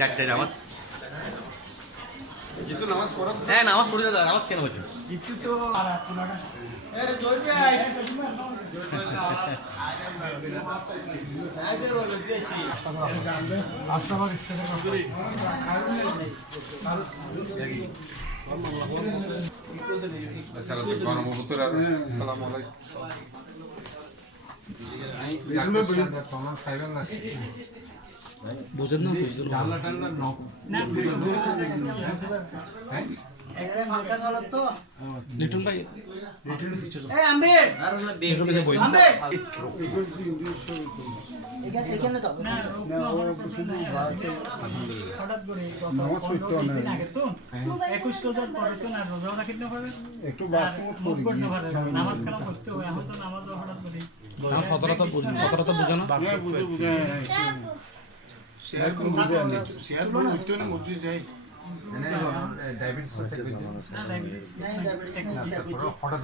doctor আমার হ্যাঁ নামাজ পড়ে দাদা নামাজ কেন হচ্ছে একটু তো বুঝেন না লিটন ভাই ডায়াবেটিস হঠাৎ